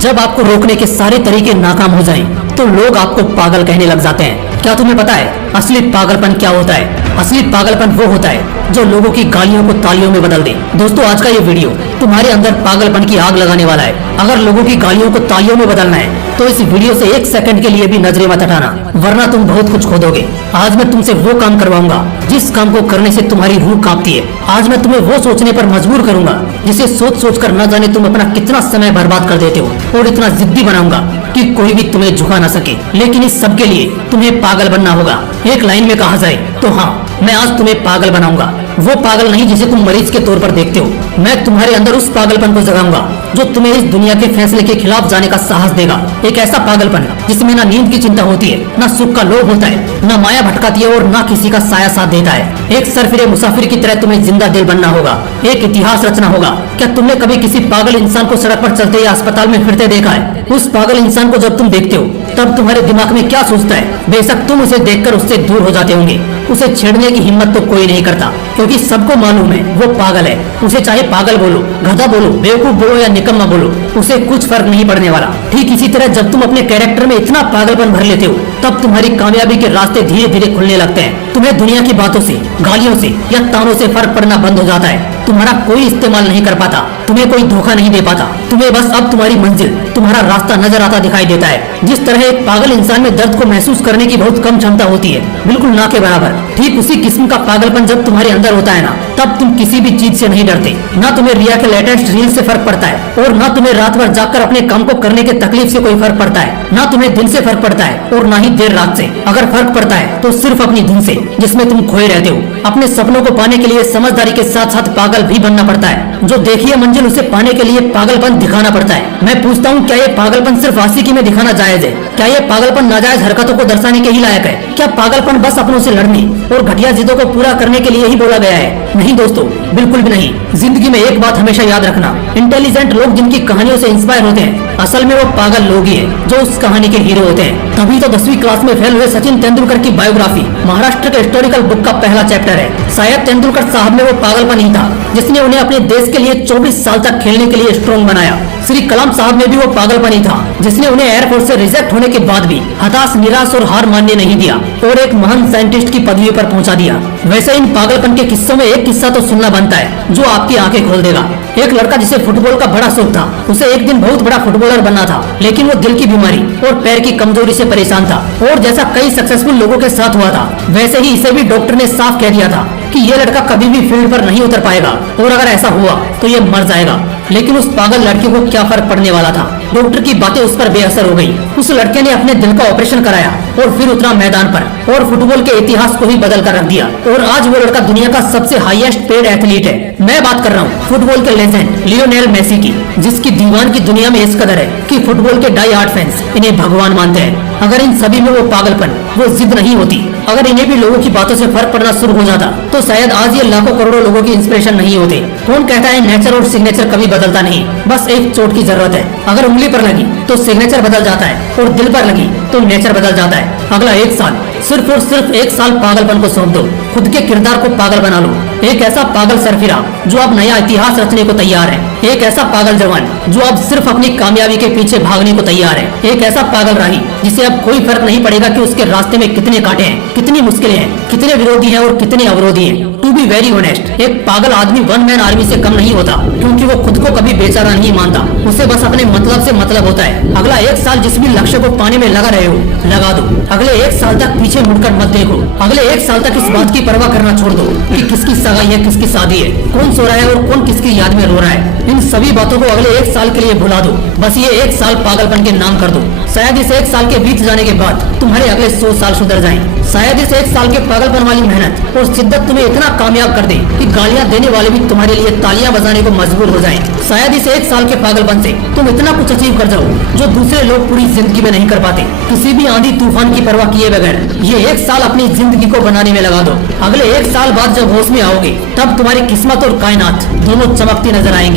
जब आपको रोकने के सारे तरीके नाकाम हो जाएं, तो लोग आपको पागल कहने लग जाते हैं। क्या तुम्हें पता है असली पागलपन क्या होता है? असली पागलपन वो होता है जो लोगों की गालियों को तालियों में बदल दे। दोस्तों, आज का ये वीडियो तुम्हारे अंदर पागलपन की आग लगाने वाला है। अगर लोगों की गालियों को तालियों में बदलना है तो इस वीडियो से एक सेकंड के लिए भी नजरें मत हटाना, वरना तुम बहुत कुछ खो दोगे। आज मैं तुमसे वो काम करवाऊंगा जिस काम को करने से तुम्हारी रूह कांपती है। आज मैं तुम्हें वो सोचने पर मजबूर करूंगा जिसे सोच सोच कर न जाने तुम अपना कितना समय बर्बाद कर देते हो, और इतना जिद्दी बनाऊंगा कि कोई भी तुम्हें झुका ना सके। लेकिन इस सब के लिए तुम्हें पागल बनना होगा। एक लाइन में कहा जाए तो हाँ, मैं आज तुम्हें पागल बनाऊंगा। वो पागल नहीं जिसे तुम मरीज के तौर पर देखते हो। मैं तुम्हारे अंदर उस पागलपन को जगाऊंगा जो तुम्हें इस दुनिया के फैसले के खिलाफ जाने का साहस देगा। एक ऐसा पागलपन जिसमें ना नींद की चिंता होती है, ना सुख का लोभ होता है, ना माया भटकाती है और ना किसी का साया साथ देता है। एक सरफिरे मुसाफिर की तरह तुम्हें जिंदा दिल बनना होगा, एक इतिहास रचना होगा। क्या तुमने कभी किसी पागल इंसान को सड़क पर चलते या अस्पताल में फिरते देखा है? उस पागल इंसान को जब तुम देखते हो तब तुम्हारे दिमाग में क्या सोचता है? बेशक तुम उसे देखकर उससे दूर हो जाते होंगे। उसे छेड़ने की हिम्मत तो कोई नहीं करता, क्योंकि सबको मालूम है वो पागल है। उसे चाहे पागल बोलो, गधा बोलो, बेवकूफ बोलो या निकम्मा बोलो, उसे कुछ फर्क नहीं पड़ने वाला। ठीक इसी तरह जब तुम अपने कैरेक्टर में इतना पागलपन भर लेते हो तब तुम्हारी कामयाबी के रास्ते धीरे धीरे खुलने लगते हैं। तुम्हें दुनिया की बातों से, गालियों से या तानों से फर्क पड़ना बंद हो जाता है। तुम्हारा कोई इस्तेमाल नहीं कर पाता, तुम्हें कोई धोखा नहीं दे पाता। तुम्हें बस अब तुम्हारी मंजिल, तुम्हारा रास्ता नजर आता दिखाई देता है। जिस तरह एक पागल इंसान में दर्द को महसूस करने की बहुत कम क्षमता होती है, बिल्कुल ना के बराबर, ठीक उसी किस्म का पागलपन जब तुम्हारे अंदर होता है ना, तब तुम किसी भी चीज से नहीं डरते। ना तुम्हें रिया के लेटेस्ट रील से फर्क पड़ता है, और ना तुम्हें रात भर जागकर अपने काम को करने के तकलीफ से कोई फर्क पड़ता है। ना तुम्हें दिन से फर्क पड़ता है और ना ही देर रात से। अगर फर्क पड़ता है तो सिर्फ अपनी धुन से, जिसमें तुम खोए रहते हो। अपने सपनों को पाने के लिए समझदारी के साथ साथ पागल भी बनना पड़ता है। जो देखिए मंजिल, उसे पाने के लिए पागलपन दिखाना पड़ता है। मैं पूछता हूँ, क्या ये पागलपन सिर्फ आशिकी में दिखाना जायज है? क्या ये पागलपन नाजायज हरकतों को दर्शाने के ही लायक है? क्या पागलपन बस अपनों से लड़ने और घटिया जिदों को पूरा करने के लिए ही बोला गया है? नहीं दोस्तों, बिल्कुल भी नहीं। जिंदगी में एक बात हमेशा याद रखना, इंटेलिजेंट लोग जिनकी कहानियों से इंस्पायर होते हैं, असल में वो पागल लोग ही हैं जो उस कहानी के हीरो होते हैं। तभी तो 10वीं क्लास में फेल हुए सचिन तेंदुलकर की बायोग्राफी महाराष्ट्र के हिस्टोरिकल बुक का पहला चैप्टर है। शायद तेंदुलकर साहब में वो पागलपन ही था जिसने उन्हें अपने देश के लिए 24 साल तक खेलने के लिए स्ट्रॉन्ग बनाया। श्री कलाम साहब में भी वो पागलपन ही था जिसने उन्हें एयरफोर्स से रिजेक्ट होने के बाद भी हताश, निराश और हार मानने नहीं दिया और एक महान साइंटिस्ट की पदवी पर पहुंचा दिया। वैसे इन पागलपन के किस्सों में एक किस्सा तो सुनना बनता है जो आपकी आंखें खोल देगा। एक लड़का जिसे फुटबॉल का बड़ा शौक था, उसे एक दिन बहुत बड़ा फुटबॉलर बनना था, लेकिन वो दिल की बीमारी और पैर की कमजोरी से परेशान था। और जैसा कई सक्सेसफुल लोगों के साथ हुआ था, वैसे ही इसे भी डॉक्टर ने साफ कह दिया था कि ये लड़का कभी भी फील्ड पर नहीं उतर पाएगा, और अगर ऐसा हुआ तो ये मर जाएगा। लेकिन उस पागल लड़के को क्या फर्क पड़ने वाला था? डॉक्टर की बातें उस पर बेअसर हो गई। उस लड़के ने अपने दिल का ऑपरेशन कराया और फिर उतरा मैदान पर और फुटबॉल के इतिहास को ही बदल कर रख दिया। और आज वो लड़का दुनिया का सबसे हाईएस्ट पेड एथलीट है। मैं बात कर रहा हूँ फुटबॉल के लेजेंड लियोनेल मेसी की, जिसकी दीवान की दुनिया में इस कदर है कि फुटबॉल के डाई हार्ड फैंस इन्हें भगवान मानते हैं। अगर इन सभी में वो पागलपन, वो जिद नहीं होती, अगर इन्हें भी लोगों की बातों से फर्क पड़ना शुरू हो जाता, तो शायद आज ये लाखों करोड़ों लोगों की इंस्पिरेशन नहीं होते। कौन कहता है नेचर और सिग्नेचर कभी बदलता नहीं? बस एक चोट की जरूरत है। अगर उंगली पर लगी तो सिग्नेचर बदल जाता है, और दिल पर लगी तो नेचर बदल जाता है। अगला एक साल, सिर्फ और सिर्फ एक साल पागलपन को सौंप दो। खुद के किरदार को पागल बना लो। एक ऐसा पागल सरफिरा जो अब नया इतिहास रचने को तैयार है। एक ऐसा पागल जवान जो अब सिर्फ अपनी कामयाबी के पीछे भागने को तैयार है। एक ऐसा पागल राही जिसे अब कोई फर्क नहीं पड़ेगा कि उसके रास्ते में कितने कांटे हैं, कितनी मुश्किलें हैं, कितने विरोधी हैं और कितने अवरोधी हैं। टू बी वेरी ऑनेस्ट, एक पागल आदमी वन मैन आर्मी से कम नहीं होता, क्योंकि वो खुद को कभी बेचारा नहीं मानता। उसे बस अपने मतलब से मतलब होता है। अगला एक साल जिस भी लक्ष्य को पाने में लगा रहे हो, लगा दो। अगले एक साल तक पीछे मुड़कर मत देखो। अगले एक साल तक इस बात की परवाह करना छोड़ दो कि किसकी सगाई है, किसकी शादी है, कौन सो रहा है और कौन किसकी याद में रो रहा है। इन सभी बातों को अगले एक साल के लिए भुला दो। बस ये एक साल पागलपन के नाम कर दो। शायद इस एक साल के बीत जाने के बाद तुम्हारे अगले 100 साल सुधर जाएं। शायद इस एक साल के पागलपन वाली मेहनत और शिद्दत तुम्हें इतना कामयाब कर दे कि गालियां देने वाले भी तुम्हारे लिए तालियां बजाने को मजबूर हो जाएं। शायद इस एक साल के पागलपन से तुम इतना कुछ अचीव कर जाओ जो दूसरे लोग पूरी जिंदगी में नहीं कर पाते। किसी भी आंधी तूफान की परवाह किए बगैर ये एक साल अपनी जिंदगी को बनाने में लगा दो। अगले एक साल बाद जब होश में आओगे, तब तुम्हारी किस्मत और कायनात दोनों चमकती नजर आएंगी।